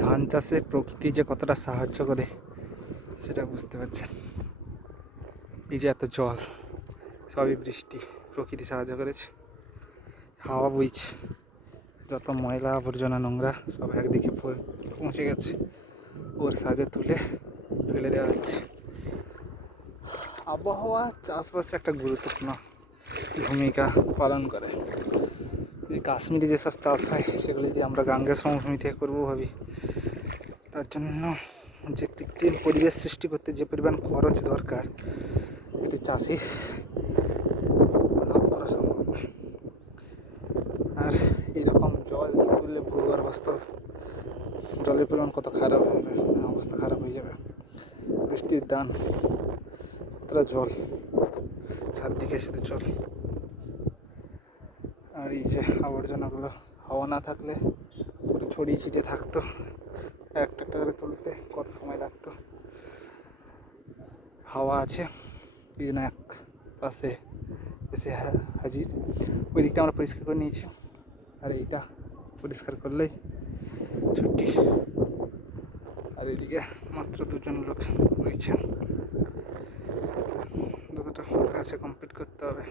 ধান চাষে প্রকৃতি যে কতটা সাহায্য করে সেটা বুঝতে পারছেন। এই যে এত জল, সবই বৃষ্টি, প্রকৃতি সাহায্য করেছে। হাওয়া বইছে, যত ময়লা আবর্জনা নোংরা সব একদিকে পৌঁছে গেছে, ওর সাহায্যে তুলে ফেলে দেওয়া হচ্ছে। আবহাওয়া চাষবাসে একটা গুরুত্বপূর্ণ ভূমিকা পালন করে। এই কাশ্মীরে যেসব চাষ হয় সেগুলো যদি আমরা গাঙ্গেয় সমভূমি থেকে করবো ভাবি, তার জন্য যে কৃত্রিম পরিবেশ সৃষ্টি করতে যে পরিমাণ খরচ দরকার, এটি চাষে লাভ করা সম্ভব নয়। আর এইরকম জল তুললে ভূগর্ভস্থ জলের পরিমাণ কত খারাপ হবে, অবস্থা খারাপ হয়ে যাবে। বৃষ্টির দান, কতটা জল চারদিকে এসে জল। আর এই যে আবর্জনাগুলো হাওয়া না থাকলে পুরো ছড়িয়ে ছিটিয়ে থাকতো, একটা একটা করে তুলতে কত সময় লাগতো। হাওয়া আছে, এই জন্য এক পাশে এসে হাজির। ওই দিকটা আমরা পরিষ্কার করে নিয়েছি, আর এইটা পরিষ্কার করলেই ছুটি। আর এদিকে মাত্র দুজন লোক রয়েছে, যতটা ফাঁকা আছে কমপ্লিট করতে হবে।